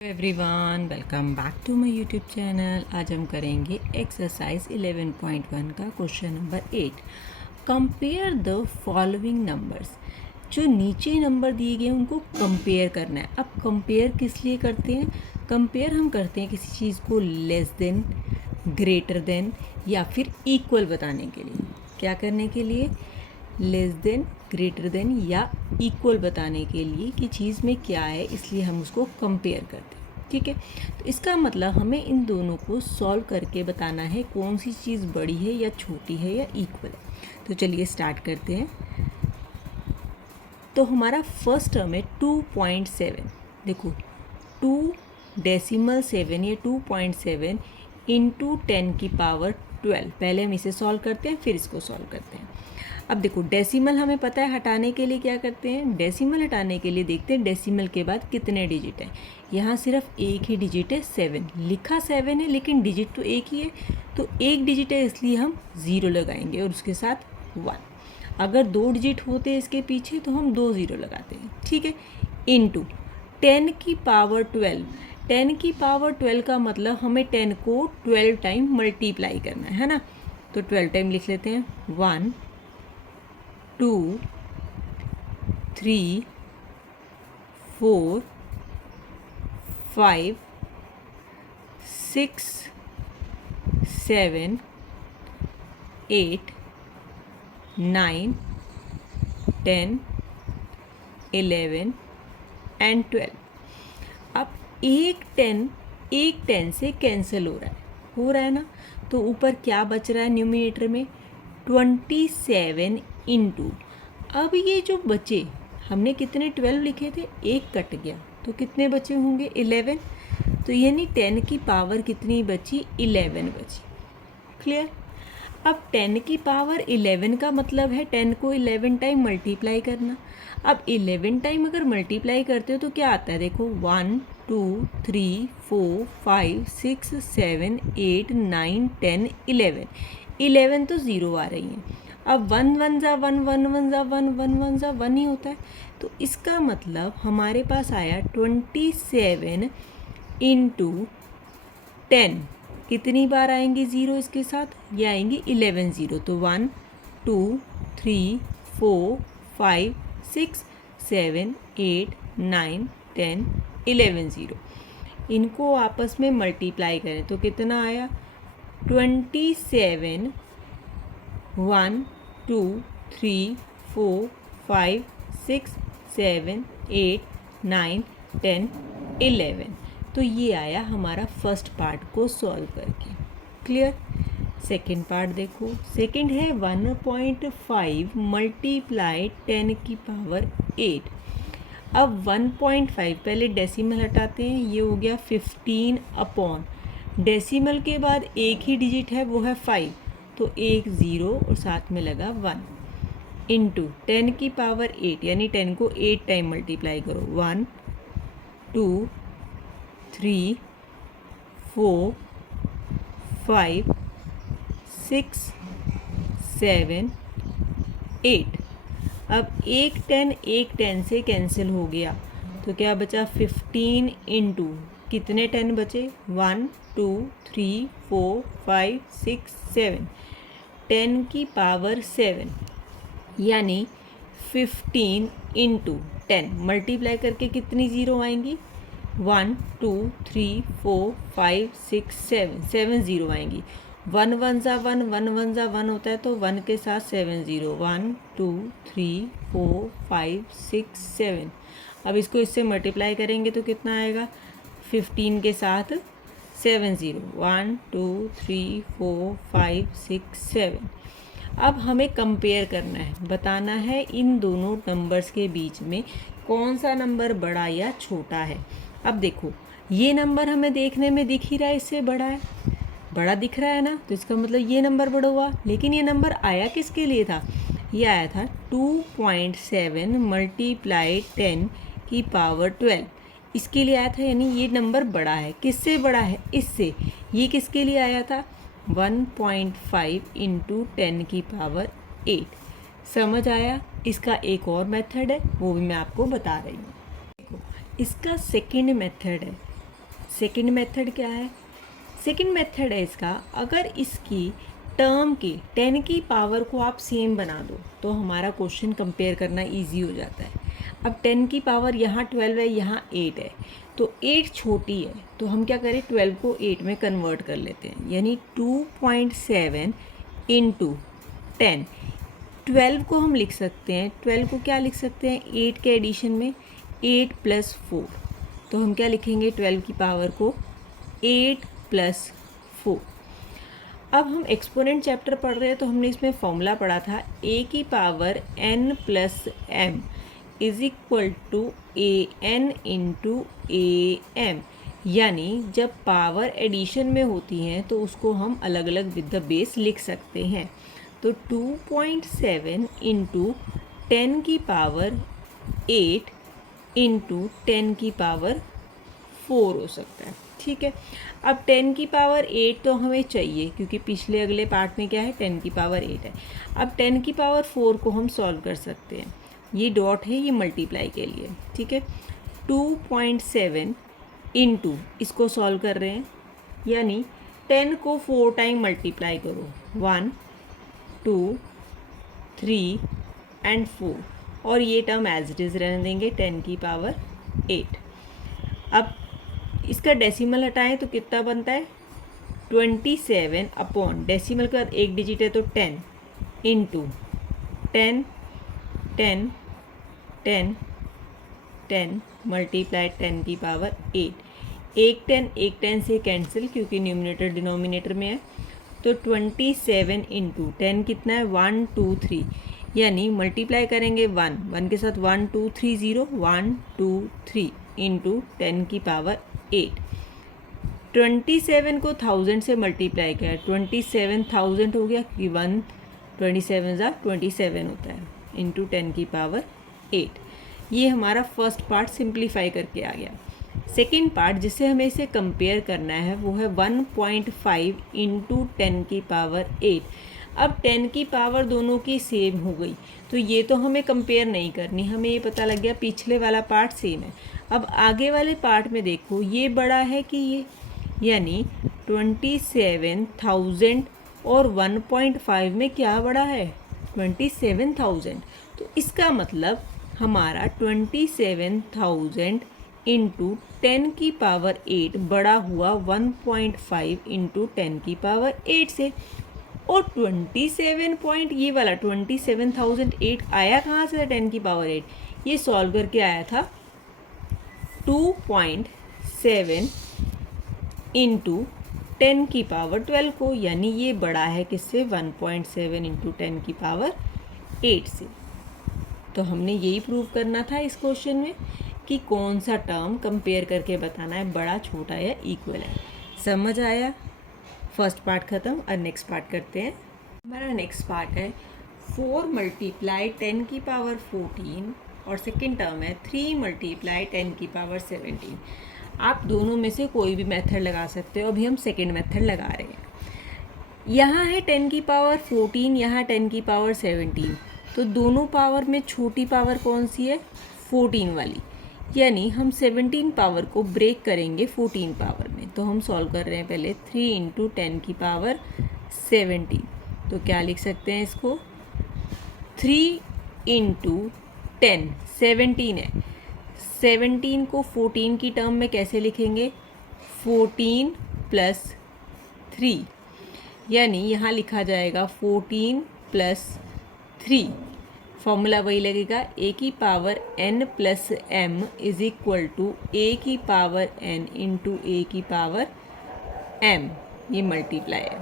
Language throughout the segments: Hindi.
Everyone, welcome back to my YouTube channel. आज हम करेंगे एक्सरसाइज 11.1 का question number 8। Compare the following numbers. जो नीचे नंबर दिए गए उनको कंपेयर करना है। अब कंपेयर किस लिए करते हैं? कंपेयर हम करते हैं किसी चीज़ को लेस देन, ग्रेटर देन या फिर इक्वल बताने के लिए। क्या करने के लिए? लेस देन, ग्रेटर देन या इक्वल बताने के लिए कि चीज़ में क्या है, इसलिए हम उसको कंपेयर करते हैं। ठीक है, तो इसका मतलब हमें इन दोनों को सॉल्व करके बताना है कौन सी चीज़ बड़ी है या छोटी है या इक्वल है। तो चलिए स्टार्ट करते हैं। तो हमारा फर्स्ट टर्म है 2.7। देखो 2.7 या 2.7 इंटू 10 की पावर 12। पहले हम इसे सॉल्व करते हैं, फिर इसको सॉल्व करते हैं। अब देखो डेसिमल हमें पता है, हटाने के लिए क्या करते हैं? डेसिमल हटाने के लिए देखते हैं डेसिमल के बाद कितने डिजिट हैं। यहाँ सिर्फ एक ही डिजिट है 7, लिखा 7 है लेकिन डिजिट तो एक ही है, तो एक डिजिट है इसलिए हम 0 लगाएंगे और उसके साथ 1। अगर 2 डिजिट होते हैं इसके पीछे तो हम 2 0 लगाते हैं। ठीक है, इनटू 10 की पावर 12। 10 की पावर 12 का मतलब हमें 10 को 12 टाइम मल्टीप्लाई करना है ना। तो 12 टाइम लिख लेते हैं। 1 2 3 4 5 6 7 8 9 10 11 एंड 12। अब एक 10 से कैंसिल हो रहा है ना। तो ऊपर क्या बच रहा है न्यूमिनेटर में? 27 इंटू, अब ये जो बचे, हमने कितने 12 लिखे थे, एक कट गया तो कितने बचे होंगे? 11। तो यानी 10 की पावर कितनी बची? 11 बची। क्लियर? अब 10 की पावर 11 का मतलब है 10 को 11 टाइम मल्टीप्लाई करना। अब 11 टाइम अगर मल्टीप्लाई करते हो तो क्या आता है? देखो 1 2 3 4 5 6 7 8 9 10 11। 11 तो 0 आ रही हैं। अब 1 1 जा 1 1 1 जा 1 1 1 जा 1 ही होता है। तो इसका मतलब हमारे पास आया 27 इंटू 10। कितनी बार आएंगे 0 इसके साथ? ये आएंगे 11 0। तो 1 2 3 4 5 6 7 8 9 10 11 0। इनको आपस में मल्टीप्लाई करें तो कितना आया? 27 1 2 3 4 5 6 7 8 9 10 11। तो ये आया हमारा फर्स्ट पार्ट को सॉल्व करके। क्लियर? सेकंड पार्ट देखो। सेकंड है 1.5 मल्टीप्लाई 10 की पावर 8। अब 1.5 पहले डेसिमल हटाते हैं, ये हो गया 15 अपॉन, डेसिमल के बाद एक ही डिजिट है वो है 5, तो एक 0 और साथ में लगा 1 इंटू 10 की पावर 8, यानी 10 को 8 टाइम मल्टीप्लाई करो। 1 2 3 4 5 6 7 8। अब एक 10 से कैंसिल हो गया तो क्या बचा? 15 इंटू कितने 10 बचे? 1 2 3 4 5 6 7। 10 की पावर 7 यानी 15 इंटू 10 मल्टीप्लाई करके कितनी 0 आएंगी? 1 2 3 4 5 6 7 7 0 आएंगी। 1 1 जा 1 1 1 जा 1 होता है, तो 1 के साथ 7 0। 1 2 3 4 5 6 7। अब इसको इससे मल्टीप्लाई करेंगे तो कितना आएगा? 15 के साथ 7 0। 1 2 3 4 5 6 7। अब हमें कंपेयर करना है, बताना है इन दोनों नंबर्स के बीच में कौन सा नंबर बड़ा या छोटा है। अब देखो ये नंबर हमें देखने में दिख ही रहा है, इससे बड़ा है, बड़ा दिख रहा है ना, तो इसका मतलब ये नंबर बड़ा हुआ। लेकिन ये नंबर आया किसके लिए था? ये आया था 2.7 मल्टीप्लाई 10 की पावर 12, इसके लिए आया था। यानी ये नंबर बड़ा है। किससे बड़ा है? इससे। ये किसके लिए आया था? 1.5 इंटू 10 की पावर 8। समझ आया? इसका एक और मेथड है, वो भी मैं आपको बता रही हूँ। देखो इसका सेकेंड मेथड है सेकंड मेथड क्या है? सेकंड मेथड है इसका, अगर इसकी टर्म के 10 की पावर को आप सेम बना दो तो हमारा क्वेश्चन कंपेयर करना इजी हो जाता है। अब 10 की पावर यहाँ 12 है, यहाँ 8 है, तो 8 छोटी है, तो हम क्या करें, 12 को 8 में कन्वर्ट कर लेते हैं, यानी 2.7 इंटू 10। 12 को हम लिख सकते हैं, 12 को क्या लिख सकते हैं, 8 के एडिशन में 8 + 4, तो हम क्या लिखेंगे 12 की पावर को 8 + 4। अब हम एक्सपोनेंट चैप्टर पढ़ रहे हैं तो हमने इसमें फॉर्मूला पढ़ा था a की power n + m is equal to an into am, यानी जब पावर एडिशन में होती हैं तो उसको हम अलग अलग विद द बेस लिख सकते हैं। तो 2.7 इंटू 10 की पावर 8 इंटू 10 की पावर 4 हो सकता है। ठीक है, अब 10 की पावर 8 तो हमें चाहिए क्योंकि पिछले अगले पार्ट में क्या है, 10 की पावर 8 है। अब 10 की पावर 4 को हम सॉल्व कर सकते हैं, ये डॉट है, ये मल्टीप्लाई के लिए। ठीक है, 2.7 इंटू इसको सॉल्व कर रहे हैं, यानी 10 को 4 टाइम मल्टीप्लाई करो, 1 2 3 एंड 4, और ये टर्म एज इट इज़ रहने देंगे 10 की पावर 8। अब इसका डेसिमल हटाएं तो कितना बनता है, 27 अपॉन डेसिमल के बाद एक डिजिट है तो 10 इंटू 10 10 10 10 मल्टीप्लाई 10 की पावर 8। एक 10 से कैंसिल क्योंकि न्यूमिनेटर डिनोमिनेटर में है, तो 27 इंटू 10 कितना है, 1 2 3, यानी मल्टीप्लाई करेंगे 1 के साथ 1 2 3 0 1 2 3 इंटू 10 की पावर 8। 27 को 1000 से मल्टीप्लाई किया, 27,000 हो गया कि 1 27 होता है इंटू 10 की पावर 8। ये हमारा फर्स्ट पार्ट सिंप्लीफाई करके आ गया। सेकेंड पार्ट जिसे हमें इसे कंपेयर करना है वो है 1.5 इंटू 10 की पावर 8। अब 10 की पावर दोनों की सेम हो गई, तो ये तो हमें कंपेयर नहीं करनी, हमें ये पता लग गया पिछले वाला पार्ट सेम है। अब आगे वाले पार्ट में देखो, ये बड़ा है कि ये, यानी 27,000 और 1.5 में क्या बड़ा है, 27,000, तो इसका मतलब हमारा 27,000 इंटू 10 की पावर 8 बड़ा हुआ 1.5 इंटू 10 की पावर 8 से। और 27 पॉइंट ये वाला 27,008 आया कहाँ से, 10 की पावर 8, ये सॉल्व करके आया था 2.7 इंटू 10 की पावर 12 को, यानी ये बड़ा है किससे, 1.7 इंटू 10 की पावर 8 से। तो हमने यही प्रूव करना था इस क्वेश्चन में कि कौन सा टर्म कंपेयर करके बताना है, बड़ा छोटा या इक्वल है। समझ आया? फर्स्ट पार्ट ख़त्म, और नेक्स्ट पार्ट करते हैं। हमारा नेक्स्ट पार्ट है 4 मल्टीप्लाई 10 की पावर 14, और सेकेंड टर्म है 3 मल्टीप्लाई 10 की पावर 17। आप दोनों में से कोई भी मेथड लगा सकते हो, अभी हम सेकेंड मेथड लगा रहे हैं। यहाँ है 10 की पावर 14, यहाँ 10 की पावर 17, तो दोनों पावर में छोटी पावर कौन सी है, 14 वाली, यानी हम 17 पावर को ब्रेक करेंगे 14 पावर में। तो हम सॉल्व कर रहे हैं पहले 3 इंटू 10 की पावर 17, तो क्या लिख सकते हैं इसको, 3 इंटू 10 17 है, 17 को 14 की टर्म में कैसे लिखेंगे, 14 + 3, यानी यहाँ लिखा जाएगा 14 + 3, फॉर्मूला वही लगेगा, a की power n + m is equal to a की पावर n इंटू a की पावर m, ये मल्टीप्लाई है।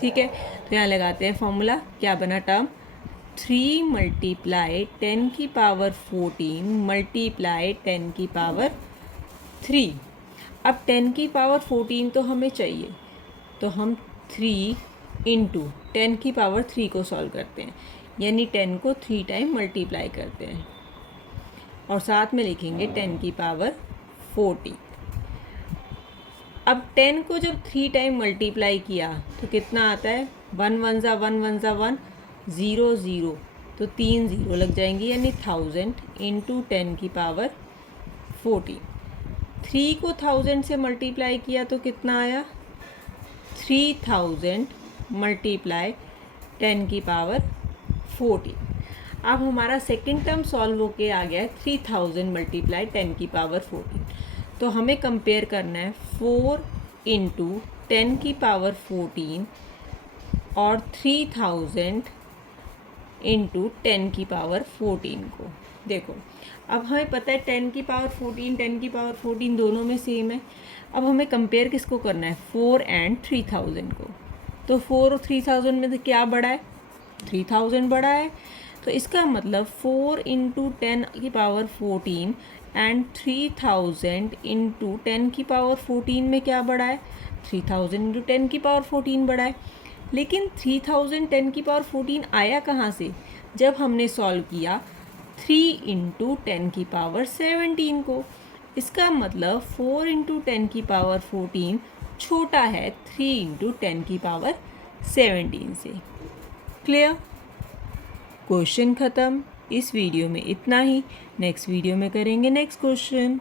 ठीक है, तो यहाँ लगाते हैं फॉर्मूला, क्या बना टर्म, 3 मल्टीप्लाई 10 की पावर 14 मल्टीप्लाई 10 की पावर 3। अब 10 की पावर 14 तो हमें चाहिए, तो हम 3 इंटू 10 की पावर 3 को सॉल्व करते हैं, यानी 10 को 3 टाइम मल्टीप्लाई करते हैं, और साथ में लिखेंगे 10 की पावर 40। अब 10 को जब 3 टाइम मल्टीप्लाई किया तो कितना आता है, 1 1 ज़ा 1 1 ज़ा 1 0 0, तो 3 0 लग जाएंगी, यानी 1000 इंटू 10 की पावर 14। 3 को 1000 से मल्टीप्लाई किया तो कितना आया, 3000 मल्टीप्लाई 10 की पावर 14। अब हमारा सेकेंड टर्म सॉल्व होके आ गया है 3000 मल्टीप्लाई 10 की पावर 14। तो हमें कंपेयर करना है 4 इंटू 10 की पावर 14 और 3000 इंटू 10 की पावर 14 को। देखो अब हमें पता है 10 की पावर 14 10 की पावर 14 दोनों में सेम है। अब हमें कंपेयर किसको करना है, 4 एंड 3000 को। तो 4 और 3000 में से क्या बड़ा है, 3000 बड़ा है। तो इसका मतलब 4 इंटू 10 की पावर 14 एंड 3000 इंटू 10 की पावर 14 में क्या बड़ा है, 3000 इंटू 10 की पावर 14 बड़ा है। लेकिन 3000 10 की पावर 14 आया कहाँ से, जब हमने सॉल्व किया 3 इंटू 10 की पावर 17 को। इसका मतलब 4 इंटू 10 की पावर 14 छोटा है 3 इंटू 10 की पावर 17 से। क्लियर, क्वेश्चन ख़त्म। इस वीडियो में इतना ही, नेक्स्ट वीडियो में करेंगे नेक्स्ट क्वेश्चन।